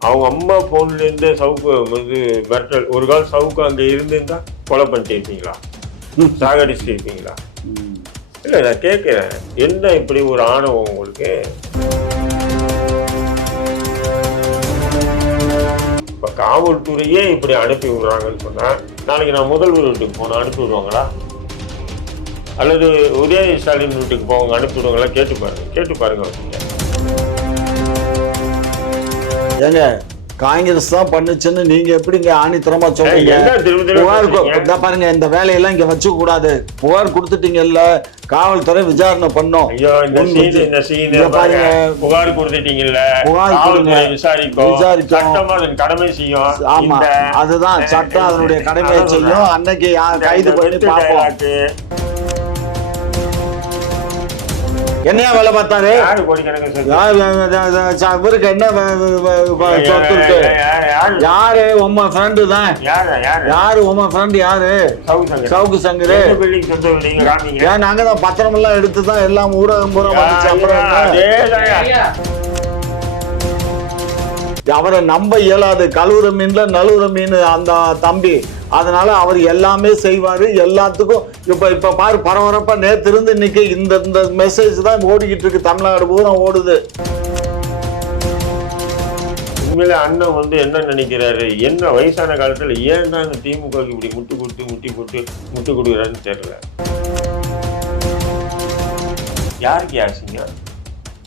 அவங்க அம்மா ஃபோன்லேருந்தே சவுக்கு வந்து மிரட்டல். ஒரு கால் சவுக்கு அங்கே இருந்திருந்தா கொலை பண்ணிட்டு இருப்பீங்களா சாகடிச்சுட்டு இருப்பீங்களா இல்லை நான் கேட்குறேன். என்ன இப்படி ஒரு ஆணவம் உங்களுக்கு? இப்போ காவல்துறையே இப்படி அனுப்பி விடுறாங்கன்னு சொன்னால் நாளைக்கு நான் முதல்வர் வீட்டுக்கு போனால் அனுப்பி விடுவாங்களா? அல்லது உதயநிதி ஸ்டாலின் வீட்டுக்கு போவாங்க அனுப்பி விடுவாங்களா? கேட்டு பாருங்க. கேட்டு பாருங்க. ஏங்க காங்கிரஸ் தான் பண்ணுச்சுன்னு நீங்க எப்படிங்க ஆணித்தரமா சொல்றீங்க? புகார் பாருங்க இந்த வேலையெல்லாம் இங்க வச்சுக்க கூடாது புகார் கொடுத்துட்டீங்கல்ல காவல்துறை விசாரணை பண்ணும். பாருங்க. புகார் கொடுத்துட்டீங்கல்ல. புகார் கொடுங்க. விசாரிக்கும். கடமை செய்யும். ஆமா அதுதான் சட்டம் அதனுடைய கடமையை செய்யும். அன்னைக்கு கைது பண்ணி பார்ப்போம். என்னையா வேலை பார்த்தாரு? இவருக்கு என்ன சொத்து இருக்கு? யாரு- யாரு- யாரு உம்ம ஃப்ரெண்டு தான். யாரு யாரு? யாரு? உம்ம ஃப்ரெண்டு யாரு? சவுக்கு சங்கர். ஏன் நாங்க தான் பத்திரம் எல்லாம் எடுத்து தான் எல்லாம் ஊடகம் பூரா வந்துச்சு அப்புறம். அவரை நம்ப இயலாது. கழுவுற மீன்ல நழுவுற மீன் அந்த தம்பி. அதனால அவர் எல்லாமே செய்வார். எல்லாத்துக்கும் இப்போ இப்போ பாரு பரபரப்பா நேற்று இருந்து இன்னைக்கு இந்த இந்த மெசேஜ் தான் ஓடிக்கிட்டு இருக்கு. தமிழ்நாடு பூரா ஓடுது. உண்மையிலே அண்ணன் வந்து என்ன நினைக்கிறாரு? என்ன வயசான காலத்தில் ஏன் தான் இந்த திமுக இப்படி முட்டு கொடுத்து முட்டி போட்டு முட்டு கொடுக்குறான்னு தெரியல. யாருக்கு யாசிங்க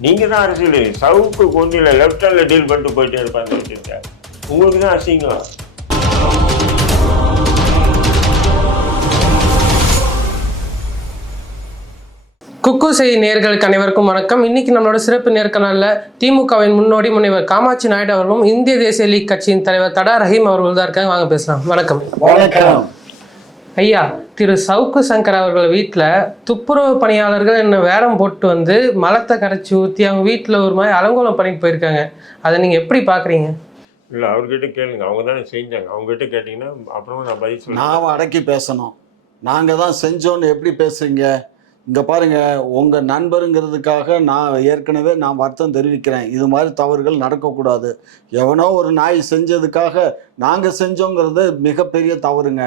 நீங்கள் தான் அரசியல். சவுக்கு கொண்டில லெஃப்ட் ஹேண்டில் டீல் பண்ணிட்டு போயிட்டே இருப்பாங்க உங்களுக்கு தான் அசிங்கம். குக்கு செய் நேர்களுக்கு அனைவருக்கும் வணக்கம். இன்னைக்கு நம்மளோட சிறப்பு நேர்காணல்ல திமுகவின் முன்னோடி முனைவர் காமாட்சி நாயுடு அவர்களும் இந்திய தேசிய லீக் கட்சியின் தலைவர் தடா ரஹீம் அவர்கள் தான் இருக்காங்க. வாங்க பேசலாம். வணக்கம். வணக்கம். ஐயா திரு சவுக்கு சங்கர் அவர்கள் வீட்டில் துப்புரவு பணியாளர்கள் என்ன வேடம் போட்டு வந்து மலத்தை கரைச்சி ஊற்றி அவங்க வீட்டில் ஒரு மாதிரி அலங்கோலம் பண்ணிட்டு போயிருக்காங்க. அதை நீங்கள் எப்படி பார்க்குறீங்க இல்ல அவர்கிட்ட கேளுங்க. அவங்க தானே செஞ்சாங்க. அவங்க கிட்ட கேட்டீங்கன்னா அப்புறம் நான் பதில் சொல்றேன். நாம அடக்கி பேசணும். நாங்க தான் செஞ்சோன்னு எப்படி பேசுறீங்க? இங்க பாருங்க உங்க நண்பருங்கிறதுக்காக நான் ஏற்கனவே நான் வருத்தம் தெரிவிக்கிறேன். இது மாதிரி தவறுகள் நடக்கக்கூடாது. எவனோ ஒரு நாய் செஞ்சதுக்காக நாங்க செஞ்சோங்கிறது மிகப்பெரிய தவறுங்க.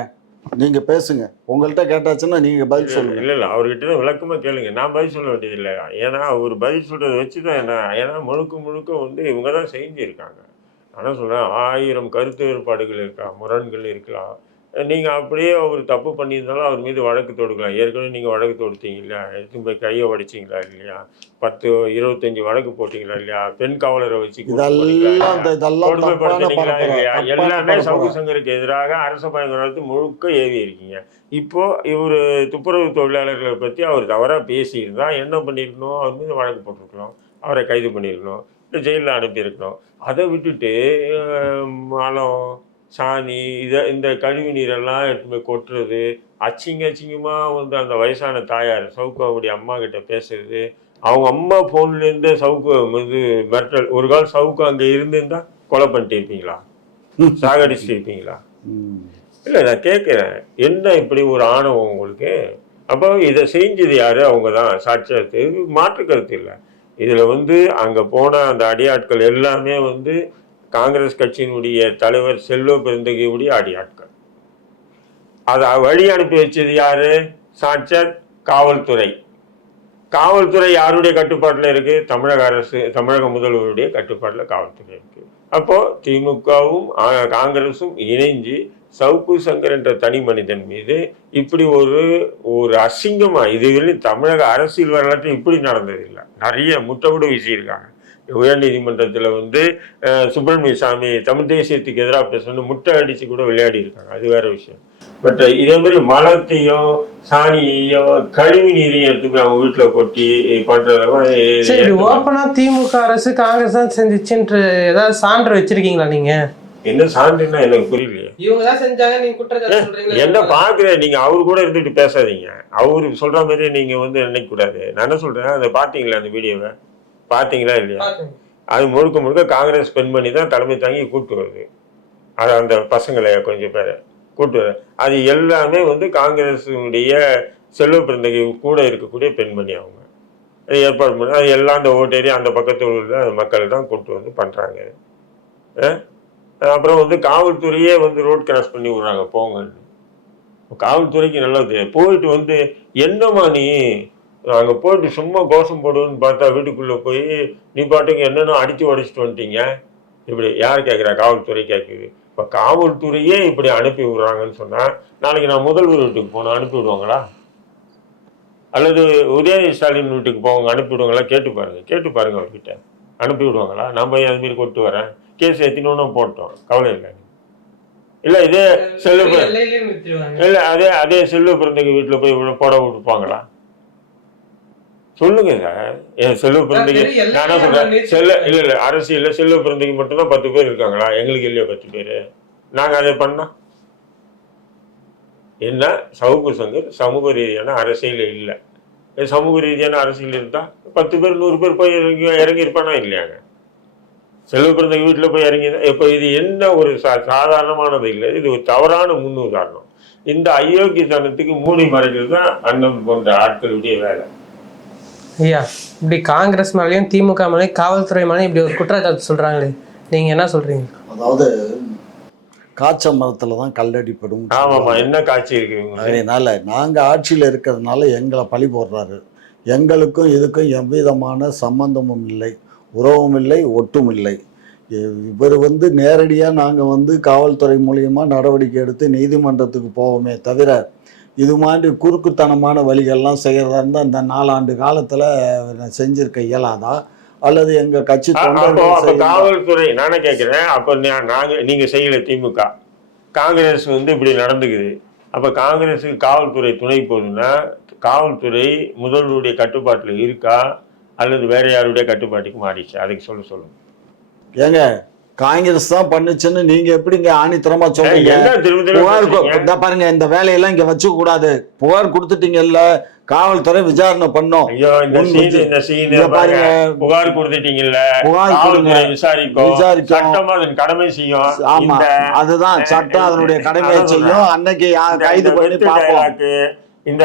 நீங்க பேசுங்க. உங்கள்கிட்ட கேட்டாச்சுன்னா நீங்க பதில் சொல்லுங்க. இல்ல இல்ல. அவர்கிட்ட தான் விளக்கமா கேளுங்க. நான் பதில் சொல்ல வேண்டியது இல்லை ஏன்னா அவர் பதில் சொல்றதை வச்சு தான் என்ன ஏன்னா முழுக்க முழுக்க வந்து இவங்க தான் செஞ்சிருக்காங்க. ஆனால் சொல்றேன் ஆயிரம் கருத்து வேறுபாடுகள் இருக்கலாம் முரண்கள் இருக்கலாம் நீங்க அப்படியே அவர் தப்பு பண்ணியிருந்தாலும் அவர் மீது வழக்கு தொடுக்கலாம். ஏற்கனவே நீங்க வழக்கு தொடுத்தீங்களா எடுத்து போய் கையை உடைச்சிங்களா இல்லையா? பத்து இருபத்தஞ்சு வழக்கு போட்டீங்களா இல்லையா? பெண் காவலரை வச்சு இல்லையா? கொடுமைப்படுத்தினீங்களா இல்லையா? எல்லாமே சவுக்கு சங்கருக்கு எதிராக அரச பயங்கரத்து முழுக்க ஏவி இருக்கீங்க. இப்போ இவர் துப்புரவு தொழிலாளர்களை பற்றி அவர் தவறாக பேசியிருந்தா என்ன பண்ணியிருக்கணும்? அவர் மீது வழக்கு போட்டிருக்கணும். அவரை கைது பண்ணியிருக்கணும். ஜெயிலில் அனுப்பியிருக்கணும் அதை விட்டுட்டு மலம் சாணி இதை இந்த கழிவு நீரெல்லாம் எடுத்து போய் கொட்டுறது அச்சிங்க அச்சிங்கமாக வந்து அந்த வயசான தாயார் சவுக்கு அவருடைய அம்மா கிட்ட பேசுறது அவங்க அம்மா ஃபோன்லேருந்தே சவுக்கு வந்து மிரட்டல் ஒரு கால் சவுக்கு அங்கே இருந்திருந்தா கொலை பண்ணிட்டு இருப்பீங்களா சாகடிச்சுட்டு இருப்பீங்களா. இல்லை நான் கேட்குறேன் என்ன இப்படி ஒரு ஆணவம் உங்களுக்கு? அப்போ இதை செஞ்சது யாரு? அவங்க தான் சாட்சியத்து இது மாற்று கருத்து இல்லை. இதில் வந்து அங்கே போன அந்த அடியாட்கள் எல்லாமே வந்து காங்கிரஸ் கட்சியினுடைய தலைவர் செல்வ பெருந்தகையுடைய அடியாட்கள். அதை வழி அனுப்பி வச்சது யாரு? சாட்சர் காவல்துறை. காவல்துறை யாருடைய கட்டுப்பாட்டில் இருக்கு? தமிழக அரசு தமிழக முதல்வருடைய கட்டுப்பாட்டில் காவல்துறை இருக்கு. அப்போ திமுகவும் காங்கிரஸும் இணைஞ்சு சவுக்கு சங்கர் என்ற தனி மனிதன் மீது இப்படி ஒரு ஒரு அசிங்கமா இதுவரையும் தமிழக அரசியல் வரலாற்று இப்படி நடந்ததில்லை. நிறைய முட்டவிடு வீசியிருக்காங்க. உயர்நீதிமன்றத்தில் வந்து அஹ், சுப்பிரமணிய சாமி தமிழ் தேசியத்துக்கு எதிராக பேசணும் முட்டை அடிச்சு கூட விளையாடி இருக்காங்க அது வேற விஷயம். பட் இதே மாதிரி மலத்தையும் சாணியையும் கழிவு நீரையும் எடுத்து அவங்க வீட்டில் கொட்டி பண்றதெல்லாம் சரி ஓப்பனா திமுக அரசு காங்கிரஸ் தான் செஞ்சுச்சுன்ற ஏதாவது சான்று வச்சிருக்கீங்களா நீங்க? என்ன சான்றுன்னா எனக்கு புரியலையே. இவங்க தான் செஞ்சாங்க நீங்க குற்றச்சாட்டு என்ன பாக்குறேன் நீங்க அவரு கூட இருந்துட்டு பேசாதீங்க. அவரு சொல்ற மாதிரி நீங்க வந்து நினைக்க கூடாது. நான் என்ன சொல்றேன் அதை பாத்தீங்களா அந்த வீடியோவை? பாத்தீங்களா இல்லையா? அது முழுக்க முழுக்க காங்கிரஸ் பெண்மணி தான் தலைமை தாங்கி கூட்டு வருது. அது அந்த பசங்களை கொஞ்சம் பேரை கூட்டு வர. அது எல்லாமே வந்து காங்கிரஸுடைய செல்வ பிறந்தகை கூட இருக்கக்கூடிய பெண்மணி அவங்க. அது ஏற்பாடு பண்ணி அது எல்லாம் அந்த ஓட்டேரி அந்த பக்கத்தில் உள்ள மக்கள் தான் கூட்டு வந்து பண்றாங்க. அஹ்? அப்புறம் வந்து காவல்துறையே வந்து ரோட் கிராஸ் பண்ணி விடுறாங்க போங்கன்னு. காவல்துறைக்கு நல்லது. போயிட்டு வந்து என்னம்மா நீ? அங்கே போயிட்டு சும்மா கோஷம் போடுவோம்னு பார்த்தா வீட்டுக்குள்ளே போய் நீ பாட்டுக்கு என்னென்ன அடித்து உடைச்சிட்டு வந்துட்டீங்க? இப்படி யார் கேட்குறா? காவல்துறை கேட்குது. இப்போ காவல்துறையே இப்படி அனுப்பி விடுறாங்கன்னு சொன்னால் நாளைக்கு நான் முதல்வர் வீட்டுக்கு போகணும் அனுப்பி விடுவாங்களா? அல்லது உதயநிதி ஸ்டாலின் வீட்டுக்கு போவாங்க அனுப்பி விடுவாங்களா? கேட்டு பாருங்கள் கேட்டு பாருங்கள் அவர்கிட்ட. அனுப்பி விடுவாங்களா? நான் போய் அதுமாரி கொண்டு வரேன். கேஸ் எத்தினோன்னு போட்டோம். கவலை இல்லை. இல்லை இதே நிறுத்திடுவாங்க இல்லை அதே அதே செல்வ பிறந்தகை வீட்டில் போய் போட விட்டுப்பாங்களா சொல்லுங்க சார். என் செல்வ பிறந்தகை நான் சொல்றேன்? செல்ல இல்லை இல்லை அரசியலில் செல்வ பிறந்தகை மட்டும்தான் பத்து பேர் இருக்காங்களா? எங்களுக்கு இல்லையா பத்து பேர். நாங்கள் அதை பண்ணா? என்ன? சவுக்கு சங்கர் சமூக ரீதியான அரசியல் இல்லை. சமூக ரீதியான அரசியல் இருந்தால் பத்து பேர் நூறு பேர் போய் இறங்கி இறங்கி இருப்பானா இல்லையாங்க? செல்வ பிறந்தகை வீட்டில் போய் இறங்கி இப்போ இது என்ன ஒரு சா சாதாரணமானது இல்லை. இது ஒரு தவறான முன்னுதாரணம் இந்த அயோக்கியத்தனத்துக்கு மூடி மறைக்கிறது தான் அண்ணன் போன்ற ஆட்களுடைய வேலை. ஐயா இப்படி காங்கிரஸ் மேலேயும் திமுக மேலேயும் காவல்துறை மேலேயும் இப்படி ஒரு குற்றச்சாட்டு சொல்றாங்களே. நீங்க என்ன சொல்றீங்க? அதாவது காய்ச்ச மரத்துல தான் கல்லடிப்படும். ஆமாம்மா. என்ன காட்சி இருக்கு? அதனால நாங்க ஆட்சியில் இருக்கிறதுனால எங்களை பழி போடுறாரு. எங்களுக்கும் இதுக்கும் எவ்விதமான சம்பந்தமும் இல்லை. உறவும் இல்லை ஒட்டும் இல்லை இவர் வந்து நேரடியாக நாங்கள் வந்து காவல்துறை மூலியமா நடவடிக்கை எடுத்து நீதிமன்றத்துக்கு போவோமே தவிர இது மாதிரி குறுக்குத்தனமான வழிகள்லாம் செய்கிறதா இருந்தால் இந்த நாலாண்டு காலத்தில் செஞ்சிருக்க இயலாதா? அல்லது எங்கள் கட்சி காவல்துறை நானே கேட்கிறேன். அப்ப நா- நாங்க நீங்க செய்யல திமுக. காங்கிரஸ் வந்து இப்படி நடந்துக்குது. அப்ப காங்கிரஸுக்கு காவல்துறை துணை போகுதுன்னா காவல்துறை முதல்வருடைய கட்டுப்பாட்டுல இருக்கா? அல்லது வேற யாருடைய கட்டுப்பாட்டுக்கு மாறிச்சு அதுக்கு சொல்ல சொல்லுங்க ஏங்க காங்கிரஸ் தான் பண்ணுச்சுன்னு நீங்க எப்படிங்க ஆணித்தரமா சொல்றீங்க? புகார் பாருங்க இந்த வேலையெல்லாம் இங்க வச்சுக்க கூடாது புகார் கொடுத்துட்டீங்கல்ல காவல்துறை விசாரணை பண்ணும். இங்க பாருங்க. புகார் கொடுத்துட்டீங்கல்ல புகார் விசாரிக்கும். கடமை செய்யும். ஆமா அதுதான் சட்டம் அதனுடைய கடமையை செய்யும் அன்னைக்கு கைது பண்ணி பார்ப்போம். இந்த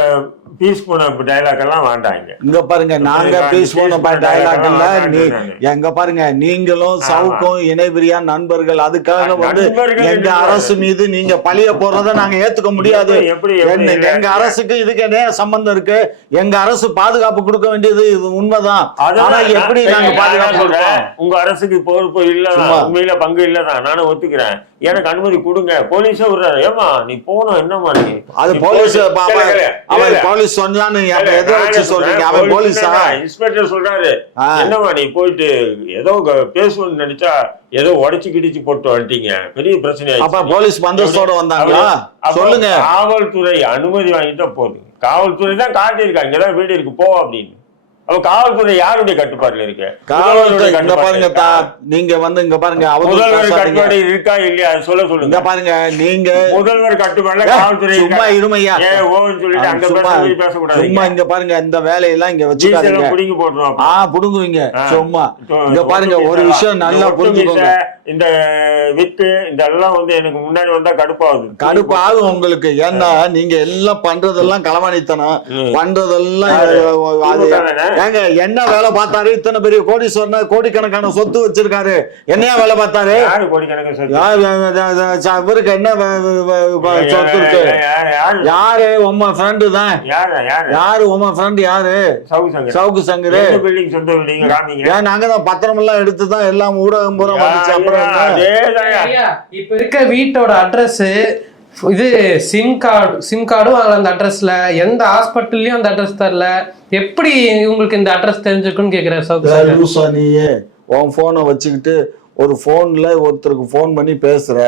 பீஸ் போன டைலாக் எல்லாம் வேண்டாங்க இங்க. பாருங்க நாங்க பேஸ் பேஸ் டைலாக் இல்ல நீ எங்க பாருங்க நீங்களும். சவுக்கும் இணைபிரியா நண்பர்கள் அதுக்காக வந்து எங்க. அரசு மீது நீங்க பழிய போறத நாங்க ஏத்துக்க முடியாது? எங்க அரசுக்கு இதுக்கு என்ன சம்பந்தம் இருக்கு? எங்க அரசு பாதுகாப்பு கொடுக்க வேண்டியது இது உண்மைதான். ஆனா எப்படி நாங்க பாதுகாப்பு உங்க அரசுக்கு பொறுப்பு இல்லதான். உண்மையில பங்கு இல்லதான் நானும் ஒத்துக்கிறேன். எனக்கு அனுமதி கொடுங்க. போலீஸே விடுறாரு. ஏமா நீ போனோம் என்னமா நீ? அது போலீஸ். அவன் போலீஸ் சொன்னான்னு எதை வச்சு சொல்றீங்க? அவன் போலீஸ் இன்ஸ்பெக்டர் சொல்றாரு. ஆ. என்னம்மா நீ போயிட்டு ஏதோ பேசணும்னு நினைச்சா ஏதோ உடைச்சு கிடிச்சு போட்டு வந்துட்டீங்க. பெரிய பிரச்சனை அப்ப. போலீஸ் பந்தோஸ்தோட வந்தாங்களா? சொல்லுங்க. காவல்துறை அனுமதி வாங்கிட்டா போதும். காவல்துறை தான் காட்டியிருக்காங்க. இங்கதான் வீடு இருக்கு. போ அப்படின்னு. அப்ப காவல்துறை யாருடைய கட்டுப்பாட்டுல இருக்கு? காவல்துறை இங்க பாருங்க நீங்க வந்து இங்க பாருங்க முதல்வர் கட்டுப்பாடு இருக்கா இல்லையா? சொல்ல இங்க சொல்லுங்க பாருங்க நீங்க முதல்வர் கட்டுப்பாடுல காவல்துறை சும்மா? இருமையா. ஓன்னு சொல்லிட்டு அங்க பேசக்கூடாது. சும்மா இங்க பாருங்க இந்த வேலையெல்லாம் இங்க வச்சுக்காதீங்க. பிடிங்கி போட்டுருவோம் ஆ புடுங்குவீங்க. சும்மா. இங்க பாருங்க ஒரு விஷயம் நல்லா இந்த புரிஞ்சுக்கோங்க. இந்த வித்து இதெல்லாம் வந்து எனக்கு முன்னாடி வந்தா கடுப்பாகுது. கடுப்பு ஆகும் உங்களுக்கு. ஏன்னா நீங்க எல்லாம் பண்றதெல்லாம் களவாணித்தனம். பண்றதெல்லாம் ஏங்க என்ன வேலை பார்த்தாரு? இத்தனை பெரிய கோடீஸ்வரன் கோடிக்கணக்கான சொத்து வச்சிருக்காரு. என்னையா வேலை பார்த்தாரு? இவருக்கு என்ன சொத்து இருக்கு? யாரு? உம்ம ஃப்ரெண்டு தான். யாரு? யாரு? யாரு? உம்ம ஃப்ரெண்ட் யாரு? சவுக்கு சங்கர். ஏன் நாங்க தான் பத்திரம் எல்லாம் எடுத்து தான் எல்லாம் ஊடகம் பூரா வந்துச்சு அப்புறம் இப்ப இருக்க வீட்டோட அட்ரஸ் இது சிம் கார்டு சிம் கார்டும் அந்த அட்ரஸ்ல எந்த ஹாஸ்பிட்டல்லையும் அந்த அட்ரஸ் தரல எப்படி உங்களுக்கு இந்த அட்ரஸ் தெரிஞ்சிருக்குன்னு சார். லூசா நீயே உன் ஃபோனை வச்சுக்கிட்டு ஒரு ஃபோனில் ஒருத்தருக்கு ஃபோன் பண்ணி பேசுகிற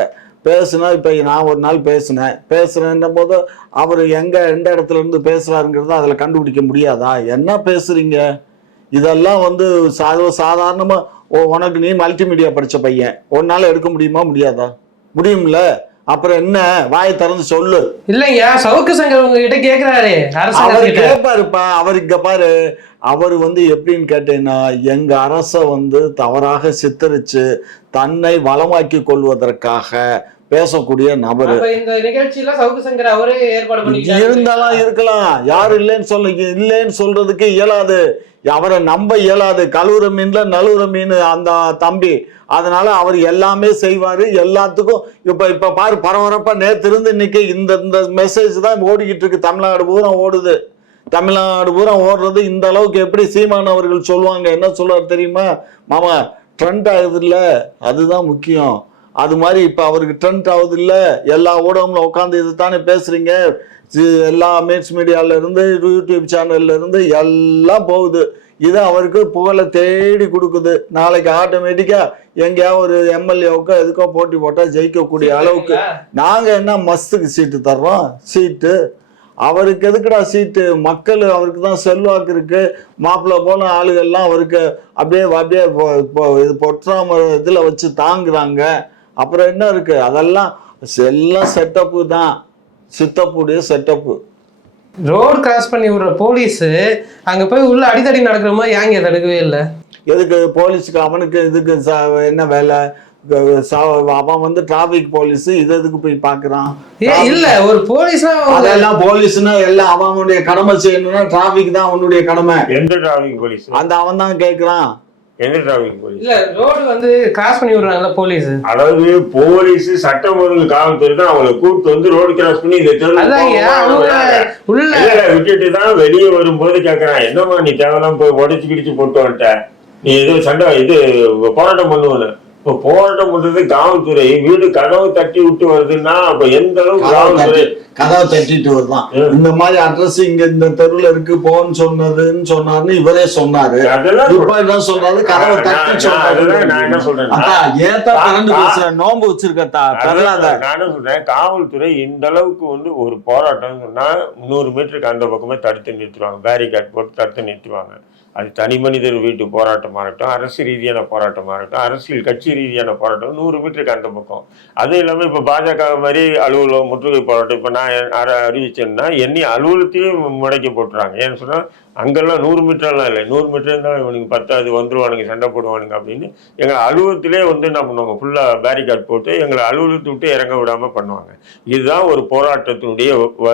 பேசுனா இப்போ நான் ஒரு நாள் பேசினேன். பேசுகிறேன்ன போது அவர் எங்கே எந்த இடத்துல இருந்து பேசுகிறாருங்கிறத அதில் கண்டுபிடிக்க முடியாதா? என்ன பேசுகிறீங்க இதெல்லாம் வந்து சாத சாதாரணமாக உனக்கு நீ மல்டிமீடியா படித்த பையன். ஒரு நாள் எடுக்க முடியுமா? முடியாதா? முடியும்ல. அப்புறம் என்ன? வாயை திறந்து சொல்லு. இல்லைங்க சவுக்கு சங்கர் உங்ககிட்ட கேக்குறாரு. அவர் கேட்பாருப்பா அவர் இங்க பாரு. அவர் வந்து எப்படின்னு கேட்டீங்கன்னா எங்க அரசை வந்து தவறாக சித்தரிச்சு தன்னை வளமாக்கி கொள்வதற்காக பேசக்கூடிய நபர். இருந்தாலும் இருக்கலாம். யார் இல்லைன்னு சொல்ல இல்லைன்னு சொல்றதுக்கு இயலாது. அவரை நம்ப இயலாது. கழுவுற மீன்ல நழுவுற மீன் அந்த தம்பி. அதனால அவர் எல்லாமே செய்வாரு எல்லாத்துக்கும். இப்ப இப்ப பாரு பரபரப்பாக நேத்து இருந்து இன்னைக்கு இந்த இந்த மெசேஜ் தான் ஓடிக்கிட்டு இருக்கு. தமிழ்நாடு பூரா ஓடுது. தமிழ்நாடு பூரா ஓடுறது இந்த அளவுக்கு எப்படி சீமான் அவர்கள் சொல்லுவாங்க என்ன சொல்றாரு தெரியுமா? மாமா ட்ரெண்ட் ஆகுது இல்ல அதுதான் முக்கியம். அது மாதிரி இப்ப அவருக்கு ட்ரெண்ட் ஆகுது இல்ல எல்லா ஊடகங்களும் உட்காந்து இது தானே பேசுறீங்க எல்லா மேட்ஸ் மீடியால இருந்து யூடியூப் சேனல்ல இருந்து எல்லாம் போகுது. இது அவருக்கு புகழை தேடி கொடுக்குது. நாளைக்கு ஆட்டோமேட்டிக்கா எங்கேயா ஒரு எம்எல்ஏவுக்கோ எதுக்கோ போட்டி போட்டா ஜெயிக்கக்கூடிய அளவுக்கு நாங்க என்ன மஸ்துக்கு சீட்டு தர்றோம்? சீட்டு. அவருக்கு எதுக்குடா சீட்டு? மக்கள் அவருக்கு தான் செல்வாக்கு இருக்கு. மாப்பிள்ளை போன ஆளுகள்லாம் அவருக்கு அப்படியே அப்படியே பொ- பொ- இது பொற்றாம இதில் வச்சு தாங்குறாங்க. அப்புறம் என்ன இருக்கு? அதெல்லாம் எல்லாம் செட்டப்பு தான். சித்தப்புடைய செட்டப்பு ரோடு கிராஸ் பண்ணி விடுற போலீஸ் அங்க போய் உள்ள அடிதடி நடக்கிற மாதிரி ஏங்க தடுக்கவே இல்லை? எதுக்கு போலீஸுக்கு அவனுக்கு இதுக்கு ச- என்ன வேலை? அவன் வந்து டிராபிக் போலீஸ் இது எதுக்கு போய் பார்க்கறான் ஏ இல்ல ஒரு அவங்க அதெல்லாம் போலீஸ்னா எல்லாம் அவன் அவனுடைய கடமை செய்யணும்னா டிராபிக் தான் அவனுடைய கடமை. எந்த டிராபிக் போலீஸ் அந்த அவன் தான் கேட்கறான் எந்த டிராபிக் போலீஸ் இல்ல ரோடு வந்து கிராஸ் பண்ணி விடுறாங்கல்ல போலீஸ் அதாவது போலீஸ் சட்டம் ஒழுங்கு காவல்துறை தான் அவங்களை கூப்பிட்டு வந்து ரோடு கிராஸ் பண்ணி வேணாமா? உள்ள விட்டுட்டு தான் வெளியே வரும்போது கேக்குறான் என்னம்மா நீ தேவையில்லாம் போய் உடச்சு கிடிச்சு போட்டு வந்துட்ட? நீ ஏதோ சண்டை இது போராட்டம் பண்ணுவனு இப்போ போராட்டம் பண்றது காவல்துறை. வீடு கதவு தட்டி விட்டு வருதுன்னா அப்ப எந்த அளவுக்கு காவல்துறை கதவை தட்டிட்டு வருதான். இந்த மாதிரி அட்ரஸ் இங்க இந்த தெருவுல இருக்கு போன்னு சொன்னதுன்னு சொன்னாருன்னு இவரே சொன்னாரு. அதெல்லாம் இப்ப என்ன சொல்றாரு கதவை நான் தட்டி நான் அதுதான் நான் என்ன சொல்றேன்னா, அத்தா ஏத்தா திறந்து கா- பேசுற நோன்பு வச்சிருக்கத்தா பெறலாத அதான் நான் என்ன சொல்றேன் காவல்துறை இந்த அளவுக்கு வந்து ஒரு போராட்டம் சொன்னா நூறு மீட்டருக்கு அந்த பக்கமே தடுத்து நிறுத்துவாங்க பேரிகார்ட் போட்டு தடுத்து நிறுத்துவாங்க அது தனி மனிதர் வீட்டு போராட்டமாக இருக்கட்டும் அரசு ரீதியான போராட்டமாக இருக்கட்டும் அரசியல் கட்சி ரீதியான போராட்டம் நூறு மீட்டருக்கு அந்த பக்கம். அதுவும் இல்லாமல் இப்போ பாஜக மாதிரி அலுவலகம் முற்றுகை போராட்டம் இப்போ நான் அறிவிச்சேன்னா என்னை அலுவலகத்தையும் முடக்கி போட்டுறாங்க. ஏன்னு சொன்னால் அங்கெல்லாம் நூறு மீட்டர்லாம் இல்லை. நூறு மீட்டர் இருந்தால் இவனுக்கு பத்தாது வந்துருவானுங்க சண்டை போடுவானுங்க அப்படின்னு எங்களை அலுவலகத்திலே வந்து என்ன பண்ணுவாங்க? ஃபுல்லாக பேரிகார்ட் போட்டு எங்களை அலுவலகத்தை விட்டு இறங்க விடாமல் பண்ணுவாங்க. இதுதான் ஒரு போராட்டத்தினுடைய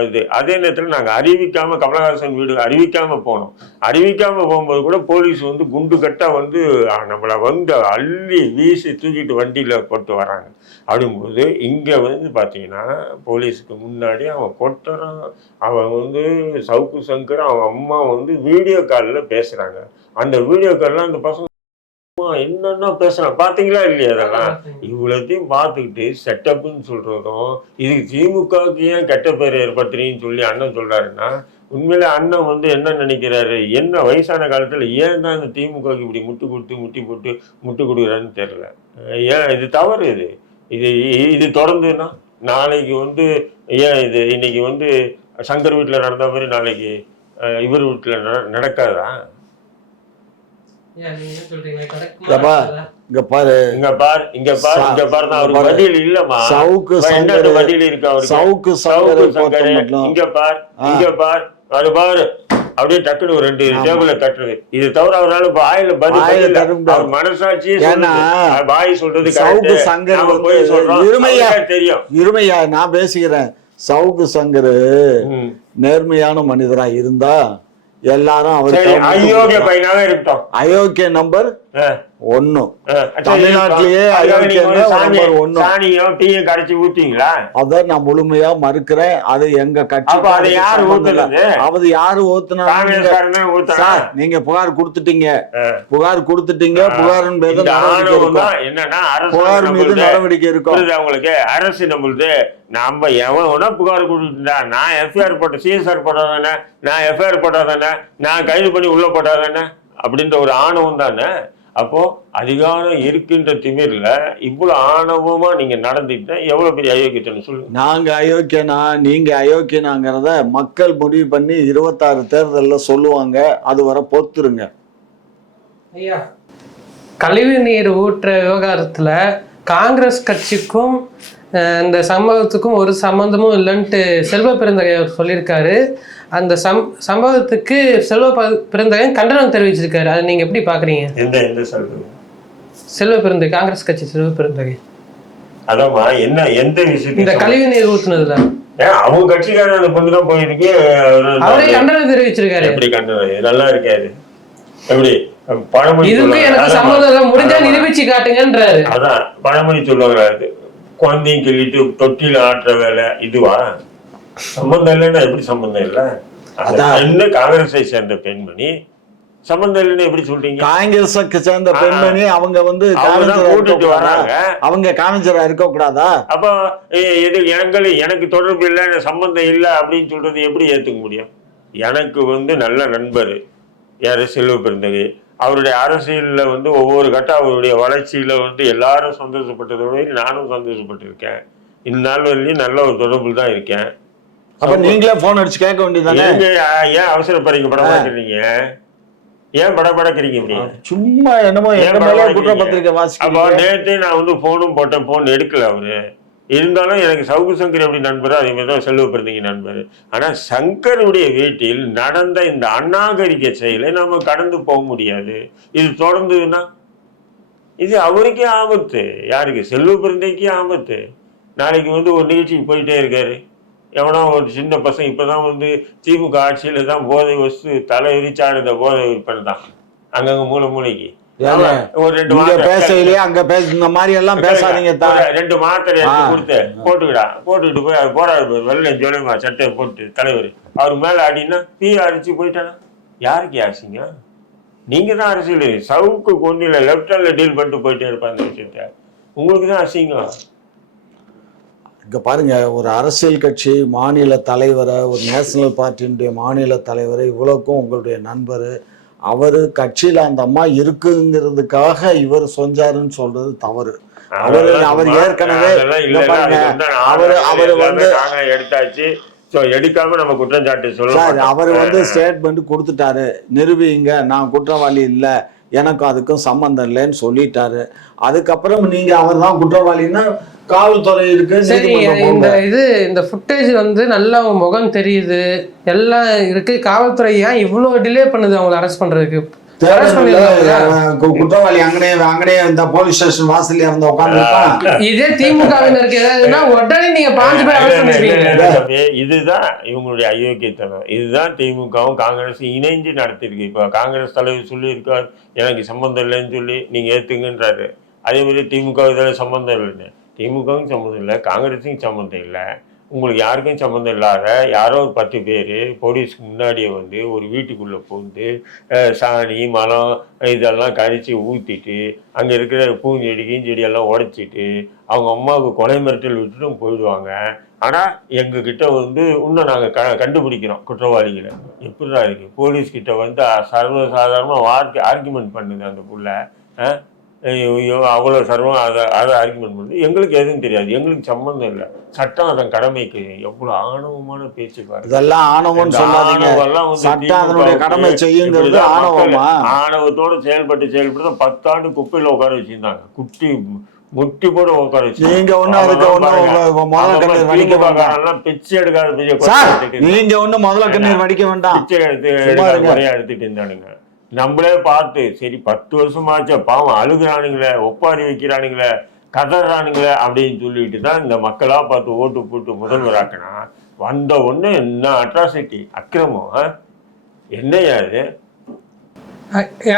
இது. அதே நேரத்தில் நாங்கள் அறிவிக்காமல் கமலஹாசன் வீடு அறிவிக்காமல் போனோம். அறிவிக்காமல் போகும்போது கூட போலீஸ் வந்து குண்டு கட்டாக வந்து நம்மளை வந்து அள்ளி வீசி தூக்கிட்டு வண்டியில் போட்டு வராங்க. அப்படிங்கும்போது இங்கே வந்து பார்த்தீங்கன்னா போலீஸுக்கு முன்னாடி அவன் கொட்டுறான். அவன் வந்து சவுக்கு சங்கர் அவன் அம்மா வந்து வீடியோ காலில் பேசுகிறாங்க அந்த வீடியோ காலில் அந்த பசங்க என்னென்ன பேசுகிறான் பார்த்தீங்களா இல்லையா அதெல்லாம் இவ்வளோத்தையும் பார்த்துக்கிட்டு செட்டப்புன்னு சொல்றதும் இதுக்கு திமுகவுக்கு ஏன் கெட்ட பேர் ஏற்படுத்துறீங்கன்னு சொல்லி அண்ணன் சொல்றாருன்னா உண்மையிலே அண்ணன் வந்து என்ன நினைக்கிறாரு? என்ன வயசான காலத்துல ஏன் தான் இந்த திமுகவுக்கு இப்படி முட்டு கொடுத்து முட்டி போட்டு முட்டு கொடுக்குறான்னு தெரியல. அஹ் ஏன் இது தவறு இது. இது இது தொடர்ந்துன்னா நாளைக்கு வந்து ஏன் இது இன்னைக்கு வந்து சங்கர் வீட்டில் நடந்த மாதிரி நாளைக்கு இவர் வீட்டில் நடக்காதா? இங்க பாரு இங்க பார். இங்க பார் இங்க பார் அவருக்கு. பதில் இல்லம்மா. சவுக்கு என்ன சங்கர் பதில் இருக்கு அவருக்கு? சவுக்கு சவுக்கு இங்க பார். இங்க பார் அது பாரு. அப்படியே டக்குனு ஒரு ரெண்டு. டேபிள்ல தட்டுறது இது தவிர அவரால வாயில பதில். அவர். அது வாய் சொல்றது சவுக்கு. சங்கர் போய் சொல்றோம் இருமையா- தெரியும் இருமையா நான் பேசுகிறேன் சவுக்கு சங்கர். நேர்மையான மனிதரா இருந்தா எல்லாரும் அவருக்கு அயோக்கிய பையனாவே இருக்கட்டும் அயோக்கிய நம்பர் சரி, தமிழ்நாட்டிலேயே. சாணியும் டீயும் கரைச்சி ஊத்தீங்களா அத நான் முழுமையா மறுக்கிறேன். அது எங்க கட்சி யாரு? அது யாரு ஊத்துனா நீங்க புகார் கொடுத்துட்டீங்க. புகார் கொடுத்துட்டீங்க புகாரின் மீது என்னன்னா புகார் மீது அரசு நடவடிக்கை இருக்கும் உங்களுக்கு? அரசு நம்மளுது நம்ம எவன் புகார் கொடுத்துட்டா நான் எஃப்ஐஆர் போட்ட சிஎஸ்ஆர் போட்டாதானே நான் எஃப்ஐஆர் போட்டாதானே நான் கைது பண்ணி உள்ள போட்டாதானே அப்படின்ற ஒரு ஆணவம் தானே? அப்போ அதிகாரம் இருக்கின்ற திமிர்ல இவ்வளவு ஆணவமா நீங்க நடந்துக்கிட்டா எவ்வளவு பெரிய அயோக்கியத்தனம் சொல்லுங்க. நாங்க அயோக்கியனா நீங்க அயோக்கியனாங்கிறத மக்கள் முடிவு பண்ணி இருபத்தாறு தேர்தல்ல சொல்லுவாங்க அது வரை பொறுத்துருங்க. ஐயா கழிவு நீர் ஊற்ற விவகாரத்துல காங்கிரஸ் கட்சிக்கும் இந்த சம்பவத்துக்கும் ஒரு சம்பந்தமும் இல்லைன்ட்டு செல்வ பெருந்தகை அவர் சொல்லியிருக்காரு. அந்த சம் சம்பவத்துக்கு செல்வ ப- பெருந்தகையும் கண்டனம் தெரிவிச்சிருக்காரு. அதை நீங்க எப்படி பாக்குறீங்க? எந்த எந்த செல்வ பெருந்தகை? காங்கிரஸ் கட்சி செல்வ பெருந்தகை. அதாம்மா என்ன எந்த இந்த விஷயத்தையும் கழிவு நீர் ஊத்துனதுல. அவங்க கட்சிக்காரன் பொண்ணு தான் போயிருக்கு அவரு கண்டனம் தெரிவிச்சிருக்காரு. எப்படி கண்டனம்? நல்லா இருக்காரு எப்படி? பழமொழி சொல்லுவாங்க. எனக்கு. சம்மந்தம் முடிஞ்சா. நிரூபிச்சு காட்டுங்கன்றாரு. அதான் பழமொழி சொல்லுவாங்க. குழந்தையும் கிள்ளிட்டு தொட்டில ஆட்டுற வேலை இதுவா? சம்பந்தம் இல்லைன்னா எப்படி சம்பந்தம் இல்லை. பெண்ணு காங்கிரஸை சேர்ந்த பெண்மணி. சம்பந்தம் இல்லைன்னு எப்படி சொல்றீங்க? காங்கிரஸுக்கு சேர்ந்த பெண்மணி அவங்க வந்து கூட்டிட்டு? வராங்க. அவங்க காவிஞ்சரா இருக்க கூடாதா அப்போ இது எனக்கு எனக்கு தொடர்பு இல்லை சம்பந்தம் இல்லை அப்படின்னு சொல்றது எப்படி ஏத்துக்க முடியும்? எனக்கு வந்து நல்ல நண்பர். யாரு? செல்வ பிறந்தகை அவருடைய அரசியல்ல வந்து ஒவ்வொரு கட்ட அவருடைய வளர்ச்சியில வந்து எல்லாரும் சந்தோஷப்பட்டதோட நானும் சந்தோஷப்பட்டிருக்கேன். இந்நாள் வரையிலும் நல்ல ஒரு தொடர்பில் தான் இருக்கேன். அப்ப நீங்களே போன் அடிச்சு கேட்க வேண்டியதானே ஏன் அவசரப்படுறீங்க படம் பார்க்குறீங்க? ஏன் படம் படக்கிறீங்க இப்படி? சும்மா என்னமோ? குற்றப்பத்திரிக்கை அப்போ வாசிக்கிறீங்க. நேற்றே நான் வந்து ஃபோனும் போட்டேன் ஃபோன் எடுக்கல அவரு. இருந்தாலும் எனக்கு சவுக்கு சங்கர் எப்படி நண்பரோ அதே மாதிரி தான் செல்வ பிறந்தீங்க நண்பர். ஆனால் சங்கருடைய வீட்டில் நடந்த இந்த அநாகரிக செயலை நம்ம கடந்து போக முடியாது. இது தொடர்ந்ததுன்னா? இது அவருக்கே ஆபத்து. யாருக்கு? செல்வ பிறந்தைக்கே ஆபத்து. நாளைக்கு வந்து ஒரு நிகழ்ச்சிக்கு போயிட்டே இருக்காரு. எவனோ ஒரு சின்ன பசங்க இப்போ தான் வந்து திமுக ஆட்சியில் தான் போதை வஸ்து தலை விரிச்சாடுத போதை விற்பனை தான் அங்கங்கே மூலை மூலைக்கு ஒரு ரெண்டு மாத்திரை- பேசலையே அங்க பேச இந்த மாதிரி எல்லாம் பேசாதீங்க ரெண்டு மாத்திரை. கொடுத்து போட்டுக்கிடா. போட்டுக்கிட்டு போய் அது போறாரு வெள்ளை ஜோலிமா சட்டையை போட்டு தலைவர். அவர் மேல அடின்னா தீ அடிச்சு போயிட்டானா? யாருக்கு ஆசைங்க நீங்க தான் அரசியல். சவுக்கு கொண்டில லெஃப்ட் ஹேண்ட்ல டீல் பண்ணிட்டு போயிட்டே இருப்பாங்க விஷயத்த. உங்களுக்கு தான் அசிங்கம். இங்க பாருங்க ஒரு அரசியல் கட்சி மாநில தலைவரை ஒரு நேஷனல் பார்ட்டியினுடைய மாநில தலைவரை இவ்வளவுக்கும் உங்களுடைய நண்பர் அவர் கட்சியில அந்த அம்மா இருக்குங்கிறதுக்காக இவர் சொஞ்சாருன்னு சொல்றது தவறு. அவரு அவர் ஏற்கனவே அவரு அவரு வந்து எடுத்தாச்சு. எடுக்காம நம்ம குற்றச்சாட்டு சொல்ல சார் மாட்டோம். அவர் வந்து ஸ்டேட்மெண்ட் கொடுத்துட்டாரு. நிரூபிங்க நான் குற்றவாளி இல்லை எனக்கும் அதுக்கும் சம்பந்தம் இல்லைன்னு சொல்லிட்டாரு. அதுக்கப்புறம் நீங்க அவர் தான் குற்றவாளின்னா காவல்துறை இருக்கு சரி இந்த. இது இந்த ஃபுட்டேஜ் வந்து நல்லா அவங்க முகம் தெரியுது. எல்லாம் இருக்கு. காவல்துறை ஏன் இவ்வளோ டிலே பண்ணுது அவங்களை அரெஸ்ட் பண்றதுக்கு? குற்றவாளி அங்கனே அங்கனே இந்த போலீஸ் ஸ்டேஷன் வாசல்ல வந்து உட்காந்துருப்பான் இதே திமுகவினருக்கு ஏதாவதுன்னா உடனே நீங்க பாஞ்சு போய் அரெஸ்ட் இதுதான் இவங்களுடைய அயோக்கியத்தனம். இதுதான் திமுகவும் காங்கிரஸ் இணைஞ்சு நடத்திருக்கு இப்போ காங்கிரஸ் தலைவர் சொல்லியிருக்கார் எனக்கு சம்மந்தம் இல்லைன்னு சொல்லி நீங்க ஏத்துங்கன்றாரு. அதே மாதிரி திமுக இதில் சம்மந்தம் இல்லைன்னு. திமுகவும் சம்மந்தம் இல்லை காங்கிரஸுக்கும் சம்மந்தம் இல்லை. உங்களுக்கு யாருக்கும் சம்மந்தம் இல்லாத யாரோ ஒரு பத்து பேர் போலீஸ்க்கு முன்னாடியே வந்து ஒரு வீட்டுக்குள்ளே பூந்து சாணி மலம் இதெல்லாம் கழித்து ஊற்றிட்டு அங்கே இருக்கிற பூஞ்செடி கீஞ்செடியெல்லாம் உடைச்சிட்டு அவங்க அம்மாவுக்கு கொலை மிரட்டல் விட்டுட்டும் போயிடுவாங்க. ஆனால் எங்ககிட்ட வந்து இன்னும் நாங்கள் க கண்டுபிடிக்கிறோம் குற்றவாளிகளை. எப்படிதான் இருக்குது போலீஸ்கிட்ட வந்து சர்வசாதாரணமாக வார்க்கு ஆர்குமெண்ட் பண்ணுது அந்த புள்ள. அவ்வளோ சர்வம் அதை அதை ஆர்குமெண்ட் பண்ணுது எங்களுக்கு எதுவும் தெரியாது. எங்களுக்கு சம்மந்தம் இல்லை. சட்டம் அதன் கடமைக்கு எவ்வளோ ஆணவமான பேச்சு இதெல்லாம் வந்து கடமை செய்யுங்கிறது இப்படிதான் மக்கள் ஆணவமா? ஆணவத்தோட செயல்பட்டு செயல்பட்டு தான் பத்தாண்டு குப்பையில உட்கார வச்சிருந்தாங்க. குட்டி முட்டி போட உட்கார வச்சு நீங்க ஒண்ணும் அதுக்கு கண்ணீர் வடிக்க வேண்டாம். பிச்சை எடுக்காத. நீங்க ஒண்ணும் முதல்ல கண்ணீர் வடிக்க வேண்டாம். பிச்சை எடுத்து எடுத்துட்டு இருந்தானுங்க. நம்மளே பார்த்து சரி பத்து வருஷமாச்சா பாவம் அழுகிறானுங்களே ஒப்பாரி வைக்கிறானுங்களே கதறானுங்களே அப்படின்னு சொல்லிட்டு தான் இந்த மக்களா பார்த்து ஓட்டு போட்டு முதல்வராக்கினா வந்த ஒன்று என்ன அட்ராசிட்டி அக்கிரமம் ஆ? அது இது?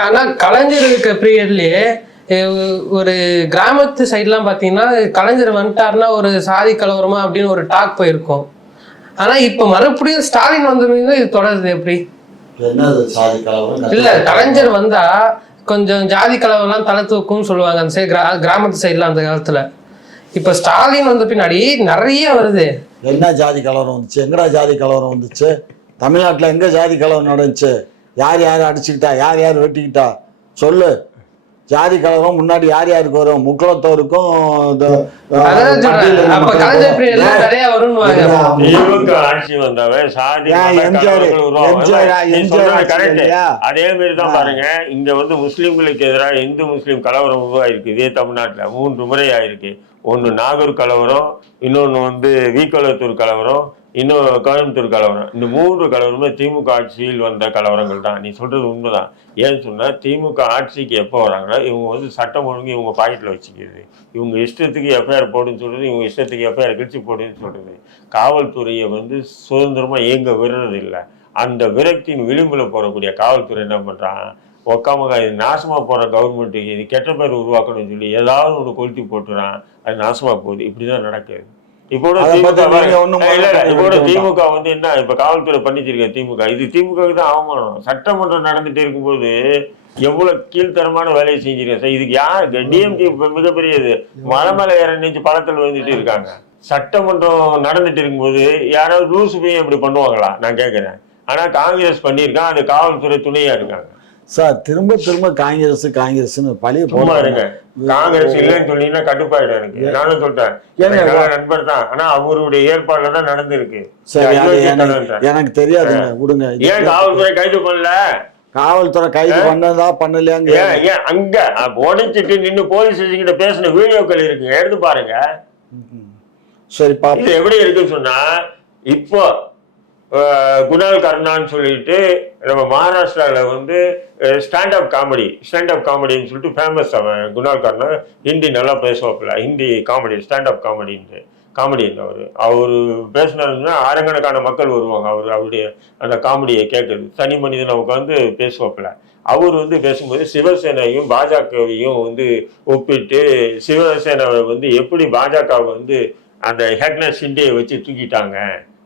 ஆனா கலைஞர் இருக்க பீரியட்லயே ஒரு கிராமத்து சைட்லாம் பார்த்தீங்கன்னா கலைஞர் வந்துட்டாருன்னா ஒரு சாதி கலவரமா அப்படின்னு ஒரு டாக் போயிருக்கும். ஆனா இப்போ மறுபடியும் ஸ்டாலின் வந்தோம்னா இது தொடருது எப்படி? இல்ல கலைஞர் வந்தா கொஞ்சம் ஜாதி கலவரம்லாம் தலை தூக்கும்னு சொல்லுவாங்க அந்த சைடு கிரா கிராமத்து சைடுல அந்த காலத்துல. இப்ப ஸ்டாலின் வந்த பின்னாடி நிறைய வருது. என்ன ஜாதி கலவரம் வந்துச்சு? எங்கடா ஜாதி கலவரம் வந்துச்சு? தமிழ்நாட்டுல எங்க ஜாதி கலவரம் நடந்துச்சு? யார் யார் அடிச்சுக்கிட்டா? யார் யார் வெட்டிக்கிட்டா? சொல்லு. ஜாதி கலவரம் முன்னாடி யார் யாருக்கு வரும்? முக்குளத்தோருக்கும் திமுக ஆட்சி வந்தவ சாதி? அதே மாதிரி தான் பாருங்க. இங்க வந்து முஸ்லிம்களுக்கு எதிராக இந்து முஸ்லீம் கலவரம் உருவாயிருக்கு. இதே தமிழ்நாட்டுல மூன்று முறை ஆயிருக்கு. ஒன்னு நாகூர் கலவரம் இன்னொன்னு வந்து வீக்கலத்தூர் கலவரம் இன்னும் கோயம்புத்தூர் கலவரம். இந்த மூன்று கலவரமே திமுக ஆட்சியில் வந்த கலவரங்கள் தான். நீ சொல்றது உண்மைதான். ஏன்னு சொன்னால் திமுக ஆட்சிக்கு எப்போ வராங்கன்னா இவங்க வந்து சட்டம் ஒழுங்கு இவங்க பாக்கெட்டில் வச்சுக்கிறது. இவங்க இஷ்டத்துக்கு எஃப்ஐஆர் போடுன்னு சொல்கிறது இவங்க இஷ்டத்துக்கு எஃப்ஐஆர் கிழிச்சு போடுன்னு சொல்கிறது காவல்துறையை வந்து சுதந்திரமாக இயங்க விடுறது இல்லை அந்த விரக்தியின் விளிம்பில் போடக்கூடிய காவல்துறை என்ன பண்ணுறான் உக்காமக்கா இது நாசமாக போகிற கவர்மெண்ட்டுக்கு இது கெட்ட பேர் உருவாக்கணும்னு சொல்லி ஏதாவது ஒன்று கொளுத்தி போட்டுறான். அது நாசமாக போகுது. இப்படி தான் நடக்குது. இப்போ திமுக. திமுக வந்து என்ன இப்ப காவல்துறை பண்ணிச்சிருக்க திமுக. இது திமுகவுக்கு தான் அவமானம். சட்டமன்றம் நடந்துட்டு இருக்கும்போது எவ்வளவு கீழ்த்தரமான வேலையை செஞ்சிருக்கேன் சார் இதுக்கு யார்? டிஎம்கே மிகப்பெரிய இது மலை மேல ஏற நினைச்சு பழத்தில் வந்துட்டு இருக்காங்க. சட்டமன்றம் நடந்துட்டு இருக்கும்போது யாராவது ரூல்ஸ் போய் அப்படி பண்ணுவாங்களா? நான் கேட்கிறேன் ஆனா காங்கிரஸ் பண்ணியிருக்கான். அது காவல்துறை துணையா இருக்காங்க. சார் திரும்ப திரும்ப காங்கிரஸ் காங்கிரஸ்னு பழைய போடுறாங்க இருங்க. காங்கிரஸ் இல்லைன்னு சொன்னீங்கன்னா கடுப்பாயிடும் எனக்கு. நானும் சொல்லிட்டேன் நல்ல நண்பர் தான். ஆனா அவருடைய ஏற்பாடுல தான் நடந்திருக்கு. சரி எனக்கு தெரியாதுங்க. விடுங்க. ஏன் காவல்துறை கைது பண்ணல? காவல்துறை கைது பண்ணதா பண்ணலையாங்க ஏன் அங்க உடைச்சிட்டு நின்னு போலீஸ் கிட்ட பேசின வீடியோக்கள் இருக்கு எடுத்து பாருங்க. சரி பாப்போம். இது எப்படி இருக்குன்னு சொன்னா இப்போ குணால் கர்ணான்னு சொல்லிட்டு நம்ம மகாராஷ்டிராவில் வந்து ஸ்டாண்டப் காமெடி ஸ்டாண்ட் அப் காமெடின்னு சொல்லிட்டு ஃபேமஸ் அவன் குணால் கர்ணா. ஹிந்தி நல்லா பேசுவாப்பில்ல ஹிந்தி காமெடி ஸ்டாண்டப் காமெடின்ட்டு காமெடின்னு அவர். அவர் பேசினாருன்னா ஆயிரக்கணக்கான மக்கள் வருவாங்க. அவர் அவருடைய அந்த காமெடியை கேட்குறது. தனி மனிதனை உட்காந்து பேசுவாப்பில்ல அவர் வந்து பேசும்போது சிவசேனையும் பாஜகவையும் வந்து ஒப்பிட்டு சிவசேனாவை வந்து எப்படி பாஜகவை வந்து அந்த ஹெக்னஸ் ஷிண்டேயை வச்சு தூக்கிட்டாங்க.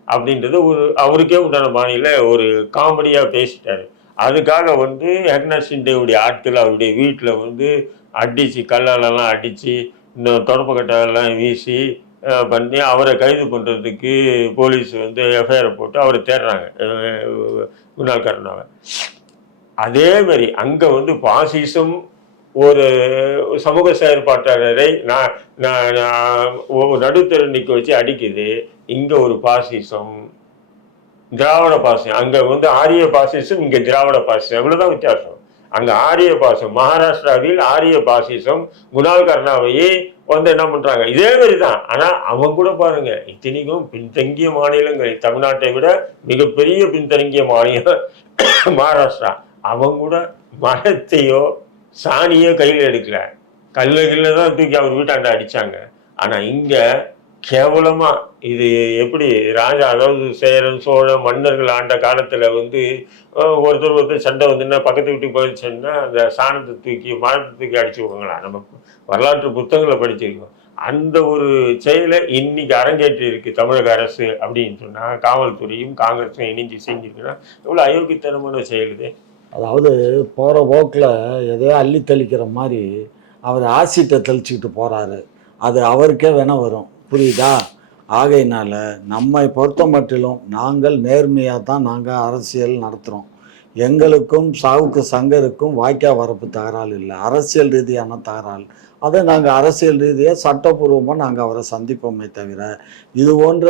அப்படின்றது ஒரு அவருக்கே உண்டான பாணியில் ஒரு காமெடியாக பேசிட்டாரு. அதுக்காக வந்து ஹெக்னாசிண்டேவுடைய ஆட்கள் அவருடைய வீட்டில் வந்து அடித்து கல்லாலெல்லாம் அடித்து இந்த தொடப்பக்கட்டெல்லாம் வீசி பண்ணி அவரை கைது பண்ணுறதுக்கு போலீஸ் வந்து எஃப்ஐஆர் போட்டு அவரை தேடுறாங்க. அஹ், குணால் கருணாவை அதே மாதிரி அங்கே வந்து பாசிசம் ஒரு சமூக செயற்பாட்டாளரை நான் நான் நடுத்தர நிற்க வச்சு அடிக்குது. இங்கே ஒரு பாசிசம் திராவிட பாசம் அங்கே வந்து ஆரிய பாசிசம் இங்கே திராவிட பாசிசம். அவ்வளோதான் வித்தியாசம். அங்கே ஆரிய பாசம் மகாராஷ்டிராவில் ஆரிய பாசிசம் குணால் கர்ணாவையே வந்து என்ன பண்ணுறாங்க இதே மாதிரி தான் ஆனால் அவங்க கூட பாருங்க இத்தனைக்கும் பின்தங்கிய மாநிலங்கள். தமிழ்நாட்டை விட மிகப்பெரிய பின்தங்கிய மாநிலம் மகாராஷ்டிரா. அவங்க கூட மரத்தையோ சாணியோ கையில் எடுக்கல. கல்லகில்ல தான் தூக்கி அவர் வீட்டாண்ட அடிச்சாங்க. ஆனா இங்க கேவலமாக இது எப்படி ராஜா அதாவது சேரன் சோழன் மன்னர்கள் ஆண்ட காலத்தில் வந்து ஒருத்தர் ஒருத்தர் சண்டை வந்துன்னா பக்கத்து வீட்டுக்கு போயிடுச்சுன்னா அந்த சாணத்தை தூக்கி மரத்தை தூக்கி அடிச்சு விடுங்களா நம்ம வரலாற்று புத்தகங்களை படிச்சிருக்கோம். அந்த ஒரு செயலை இன்னைக்கு அரங்கேற்றி இருக்கு தமிழக அரசு அப்படின்னு சொன்னால் காவல்துறையும் காங்கிரஸும் இணைஞ்சு செஞ்சிருக்குன்னா இவ்வளோ அயோக்கியத்தனமான செயல் இது. அதாவது போகிற போக்கில் எதையோ அள்ளி தெளிக்கிற மாதிரி அவர் ஆசிட்டை தெளிச்சுக்கிட்டு போகிறாரு அது அவருக்கே வேணால் வரும். புரியுதா? ஆகையினால நம்மை பொறுத்த மட்டிலும் நாங்கள் நேர்மையாக தான் நாங்கள் அரசியல் நடத்துகிறோம் எங்களுக்கும் சாவுக்கு சங்கருக்கும் வாய்க்கா வரப்பு தகராறு இல்லை. அரசியல் ரீதியான தகராறு. அதை நாங்கள் அரசியல் ரீதியாக சட்டப்பூர்வமாக நாங்கள் அவரை சந்திப்போமே தவிர இது போன்ற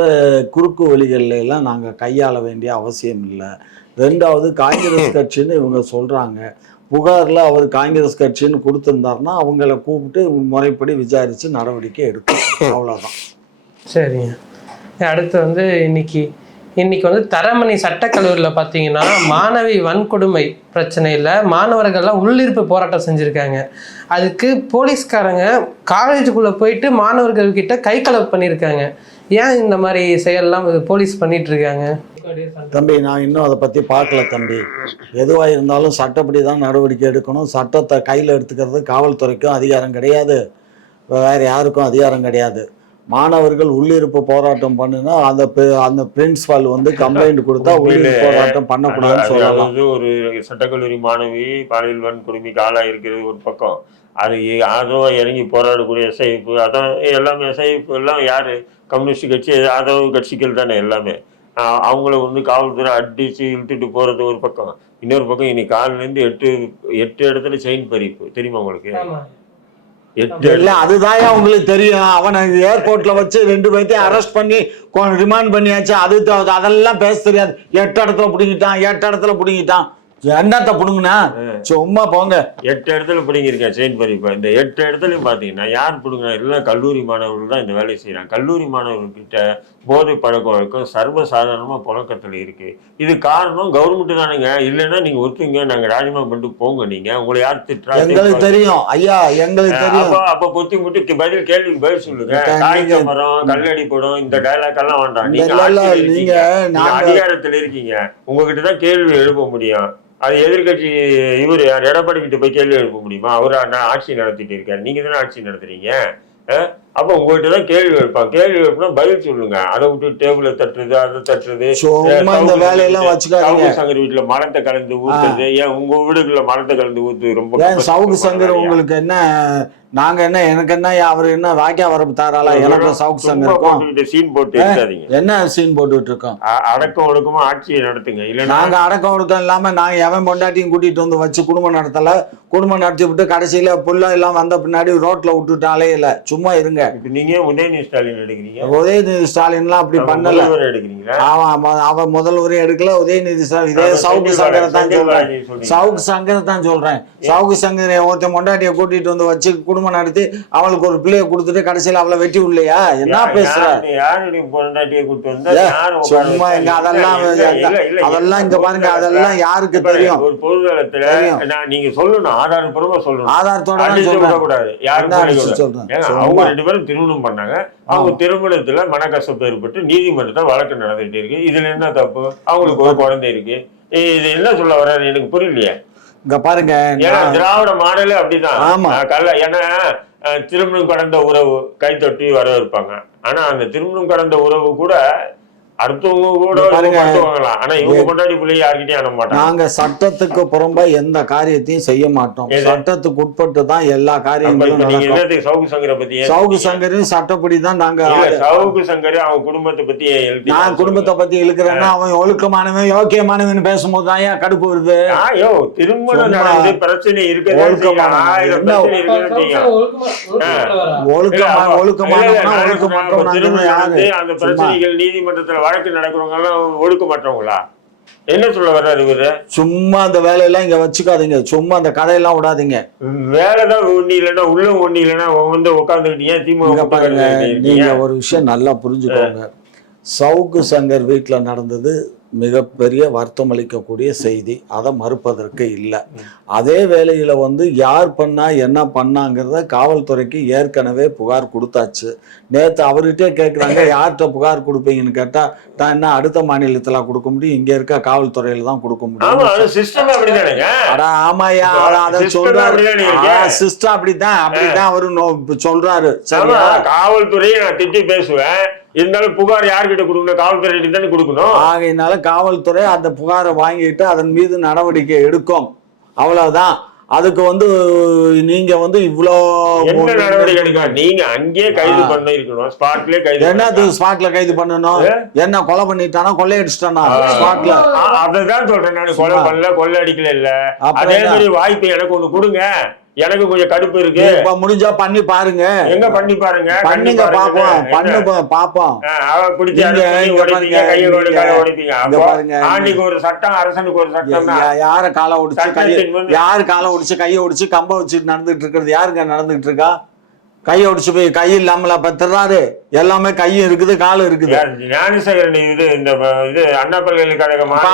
குறுக்கு வழிகள்ல எல்லாம் நாங்கள் கையாள வேண்டிய அவசியம் இல்லை. ரெண்டாவது காங்கிரஸ் கட்சின்னு இவங்க சொல்கிறாங்க புகாரில் அவர் காங்கிரஸ் கட்சின்னு கொடுத்துருந்தாருன்னா அவங்கள கூப்பிட்டு முறைப்படி விசாரித்து நடவடிக்கை எடுக்கணும் அவ்வளோதான் சரிங்க. அடுத்து வந்து இன்னைக்கு இன்னைக்கு வந்து தரமணி சட்டக்கல்லூரியில் பார்த்தீங்கன்னா மாணவி வன்கொடுமை பிரச்சனையில் மாணவர்கள்லாம் உள்ளிருப்பு போராட்டம் செஞ்சுருக்காங்க. அதுக்கு போலீஸ்காரங்க காலேஜுக்குள்ளே போயிட்டு மாணவர்கள்கிட்ட கை கலப்பு பண்ணியிருக்காங்க ஏன் இந்த மாதிரி செயல்லாம் போலீஸ் பண்ணிகிட்ருக்காங்க தம்பி நான் இன்னும் அதை பற்றி பார்க்கல தம்பி. எதுவாக இருந்தாலும் சட்டப்படி தான் நடவடிக்கை எடுக்கணும். சட்டத்தை கையில் எடுத்துக்கிறது காவல்துறைக்கும் அதிகாரம் கிடையாது. வேறு யாருக்கும் அதிகாரம் கிடையாது. மாணவர்கள் உள்ளிருப்பு போராட்டம் பண்ணுனா அந்த அந்த பிரின்சிபால் வந்து கம்ப்ளைண்ட் கொடுத்தா உள்ளிருப்பு போராட்டம் பண்ணக்கூடாதுன்னு சொல்லலாம். ஒரு சட்டக்கல்லூரி மாணவி பாலியல் வன்கொடுமைக்கு ஆளாக இருக்கிறது ஒரு பக்கம். அது ஆதரவா இறங்கி போராடக்கூடிய எஸ்ஐப்பு அதான் எல்லாமே எஸ்ஐப்பு எல்லாம் யாரு? கம்யூனிஸ்ட் கட்சி ஆதரவு கட்சிகள் தானே எல்லாமே. அவங்கள வந்து காவல்துறை அடிச்சு இழுத்துட்டு போறது ஒரு பக்கம். இன்னொரு பக்கம் இன்னைக்கு காலையில இருந்து எட்டு எட்டு இடத்துல செயின் பறிப்பு. தெரியுமா உங்களுக்கு? எட்டு இல்ல அதுதான் உங்களுக்கு தெரியும். அவனை ஏர்போர்ட்ல வச்சு ரெண்டு பேர்த்தையும் அரெஸ்ட் பண்ணி ரிமாண்ட் பண்ணியாச்சு. அது அதெல்லாம் பேச தெரியாது. எட்டு இடத்துல பிடிங்கிட்டான் எட்டு இடத்துல பிடிங்கிட்டான். என்னத்த பிடுங்குனா? சும்மா போங்க. எட்டு இடத்துல பிடிங்கிருக்கேன் செயின் பறிப்பு. இந்த எட்டு இடத்துலையும் பார்த்தீங்கன்னா யார் பிடுங்கினா எல்லாம் கல்லூரி மாணவர்கள் தான் இந்த வேலையை செய்கிறாங்க கல்லூரி மாணவர்கள்கிட்ட போதை பழக்க வழக்கம் சர்வசாதாரணமா புழக்கத்துல இருக்கு. இது காரணம் கவர்மெண்ட் தானுங்க இல்லைன்னா நீங்க ஒத்துங்க நாங்க ராஜினாமா பண்ணிட்டு போங்க நீங்க. உங்களை யார் திட்டுறா எங்களுக்கு தெரியும். ஐயா எங்களுக்கு அப்ப அப்ப பொத்தி முட்டி பதில் கேள்விக்கு பதில் சொல்லுங்க. காய்ச்ச மரம் கல்லடி படம் இந்த டைலாக் எல்லாம் வேண்டாம். நீங்க இல்ல, இல்ல, ஆட்சியில நீங்க இருக்கீங்க. நீங்க நாங்க அதிகாரத்துல இருக்கீங்க. உங்ககிட்ட தான் கேள்வி எழுப்ப முடியும். அது எதிர்க்கட்சி இவர் யார் எடப்பாடி கிட்ட போய் கேள்வி எழுப்ப முடியுமா? அவர் அண்ணா ஆட்சி நடத்திட்டு இருக்காரு. நீங்க தானே ஆட்சி நடத்துறீங்க? அப்ப உங்ககிட்ட தான் கேள்வி எழுப்பான் கேள்வி எழுப்பினா பதில் சொல்லுங்க. அதை விட்டு டேபிள தட்டுறது அதை தட்டுறது. சும்மா இந்த வேலையெல்லாம் வச்சுக்காதீங்க. சங்கர் வீட்டுல மரத்தை கலந்து ஊத்துறது. ஏன் உங்க வீடுகள்ல மரத்தை கலந்து ஊத்து ரொம்ப சவுக்கு சங்கர்? உங்களுக்கு என்ன நாங்க என்ன எனக்கு என்ன அவர் என்ன வாக்கியா வரப்பு தாராளா? எனக்கும் சவுக்கு சங்கருக்கும் போட்டுக்கிட்டு சீன் போட்டு என்ன சீன் போட்டுட்டு இருக்கோம்? அடக்கம் ஒடுக்கமா ஆட்சியை நடத்துங்க. இல்லைன்னா நாங்க அடக்கம் ஒடுக்கம் இல்லாம நாங்க எவன் பொண்டாட்டியும் கூட்டிட்டு வந்து வச்சு குடும்பம் நடத்தல? குடும்பம் நடத்தி விட்டு கடைசியில புள்ள எல்லாம் வந்த பின்னாடி ரோட்ல விட்டுட்டு அலையல சும்மா இருங்க. இப்ப நீங்க உதயநிதி ஸ்டாலின் எடுக்கிறீங்க? உதயநிதி ஸ்டாலின்லாம் அப்படி பண்ணல. முதல்வர் எடுக்கிறீங்களா? அவன் முதல்வரையும் எடுக்கல. உதயநிதி ஸ்டாலின் இதே ஆமா, சவுக்கு சங்கரை தான் சொல்றேன். சவுக்கு சங்கரை தான் சொல்றேன். சவுக்கு சங்கரை ஒருத்தன் பொண்டாட்டியை கூட்டிட்டு வந்து வச்சு குடும்பம் நடத்தி அவளுக்கு ஒரு பிள்ளைய கொடுத்துட்டு கடைசியில அவளை வெட்டி விடலையா? என்ன பேசுற? சும்மா? இங்க அதெல்லாம் அதெல்லாம் இங்க பாருங்க அதெல்லாம் யாருக்கு தெரியும்? ஒரு பொதுதளத்துல நீங்க சொல்லணும் ஆதாரப்பூர்வமா சொல்லணும். ஆதாரத்தோட என்ன யாரும். சொல்றேன். அவங்க ரெண்டு பேரும் திருமணம் பண்ணாங்க. அவங்க திருமணத்துல மனக்கசப்பு ஏற்பட்டு நீதிமன்றத்துல வழக்கு நடந்துட்டு இருக்கு. இதுல என்ன தப்பு? அவங்களுக்கு ஒரு குழந்தை இருக்கு. இது என்ன சொல்ல வர்றாரு? எனக்கு புரியலையே. இங்க பாருங்க ஏன்னா திராவிட மாடலே அப்படிதான் ஆமா. கல்ல ஏன்னா திருமணம் கடந்த உறவு கைத்தட்டி வரவேற்பாங்க ஆனா அந்த திருமணம் கடந்த உறவு கூட அடுத்தவங்க கூட வாங்கலாம். ஆனா இவங்க கொண்டாடி பிள்ளை யார்கிட்டயும் அனுப்ப நாங்க சட்டத்துக்கு புறம்ப எந்த காரியத்தையும் செய்ய மாட்டோம்? சட்டத்துக்கு உட்பட்டு தான் எல்லா காரியங்களும் சவுக்கு சங்கரை பத்தி சவுக்கு? சங்கரையும் சட்டப்படி தான் நாங்க சவுக்கு சங்கர் அவங்க குடும்பத்தை பத்தி நான் குடும்பத்தை பத்தி இழுக்கிறேன்னா அவன் ஒழுக்கமானவன் யோக்கியமானவன் பேசும்போது தான் ஏன் கடுப்பு வருது? ஐயோ திருமணம் நடந்து பிரச்சனை இருக்கதான் ஒழுக்கமான செய்யும். ஆயிரம் என்ன? பிரச்சனை இருக்கதான் செய்யும். ஒழுக்கமா இல்ல, அப்ப- ஒழுக்கமானவனா இல்ல, இல்ல, நான் ஒழுக்கமாட்டவன் சொல்றேன், திருமணம் யாரு? நடந்து அந்த. பிரச்சனைகள் நீதிமன்றத்துல வழக்கு நடக்கிறவங்க எல்லாம் ஒடுக்கமாட்டவங்களா என்ன சொல்ல வர்றாரு இவரு? சும்மா அந்த வேலையெல்லாம் இங்க வச்சுக்காதீங்க. சும்மா அந்த கதையெல்லாம் விடாதீங்க. வேலைதான் ஒண்ணு இல்லைன்னா உள்ள ஒண்ணு இல்லைன்னா வந்து உட்காந்துக்கிட்டு ஏன் திமுக பாருங்க? நீங்க ஒரு விஷயம் நல்லா புரிஞ்சுக்கோங்க. சவுக்கு சங்கர் வீட்டுல நடந்தது மிகப்பெரிய வருத்தமளிக்கக்கூடிய செய்தி. அதை மறுப்பதற்கு இல்லை. அதே வேளையில வந்து யார் பண்ணா என்ன பண்ணாங்கிறத காவல்துறைக்கு ஏற்கனவே புகார் கொடுத்தாச்சு. நேத்து அவர்கிட்டே கேட்குறாங்க யார்கிட்ட புகார் கொடுப்பீங்கன்னு கேட்டா நான் என்ன அடுத்த மாநிலத்துல கொடுக்க முடியும்? இங்க இருக்க காவல்துறையில தான் கொடுக்க முடியும். அட அட அதை சொல்றாரு. அப்படிதானே. சிஸ்டம் அப்படித்தான் அப்படித்தான் அவரு சொல்றாரு. சரியா? காவல்துறையை நான் திட்டி பேசுவேன். இருந்தாலும் புகார் யார்கிட்ட கொடுக்கணும் காவல்துறை தானே கொடுக்கணும் ஆகையினால காவல்துறை அந்த புகாரை வாங்கிட்டு அதன் மீது நடவடிக்கை எடுக்கும் அவ்வளவுதான் அதுக்கு வந்து நீங்க வந்து இவ்வளோ என்ன நடவடிக்கை எடுக்க நீங்க அங்கேயே கைது. பண்ண இருக்கணும் ஸ்பாட்லயே கைது என்னது பண்ணணும். ஸ்பாட்ல கைது பண்ணணும்? என்ன கொலை பண்ணிட்டானா கொள்ளையடிச்சிட்டானா. ஸ்பாட்ல ஆ, அததான் சொல்றேன் நான் கொலை. பண்ணல கொள்ளை அடிக்கல இல்ல அதே என்ன? மாதிரி வாய்ப்பு எனக்கு ஒண்ணு கொடுங்க எனக்கு கொஞ்சம் கடுப்பு இருக்கு. இப்ப முடிஞ்சா பண்ணி பாருங்க. எங்க பண்ணி பாருங்க? பண்ணுங்க பண்ணி பாப்போம். பண்ணு பாப்போம். பிடிச்சி உடைப்பீங்க, கையை உடைப்பீங்க. ஆண்டிக்கு ஒரு சட்டம் அரசனுக்கு ஒரு சட்டம் யார காலை ஒடிச்சு யாரு காலை ஒடிச்சு கையை ஒடிச்சு கம்ப வச்சுட்டு நடந்துட்டு இருக்கிறது? யாருங்க நடந்துட்டு இருக்கா? கையை ஒடிச்சு போய் கை இல்லாமல பத்துறாரு. எல்லாமே கையும் இருக்குது காலும் இருக்குது. ஞானசேகரன் இது இந்த இது அண்ணா பல்கலைக்கழக அப்ப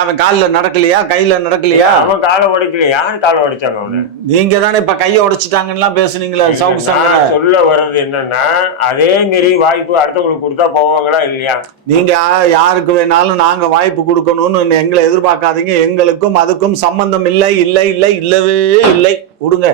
அவன் காலில் நடக்கலையா? கையில நடக்கலையா? அவன் காலை உடைக்கல. யாரு காலை உடைச்சாங்க அவனு? நீங்க தானே இப்ப கையை உடைச்சிட்டாங்கன்னு பேசுனீங்களா சவுக்கு சொல்ல வர்றது என்னன்னா அதே மாரி வாய்ப்பு அடுத்தவங்களுக்கு கொடுத்தா போவாங்களா இல்லையா? நீங்க யாருக்கு வேணாலும் நாங்க வாய்ப்பு கொடுக்கணும்னு எங்களை எதிர்பார்க்காதீங்க. எங்களுக்கும் அதுக்கும் சம்பந்தம் இல்லை இல்லை இல்லை இல்லவே இல்லை. விடுங்க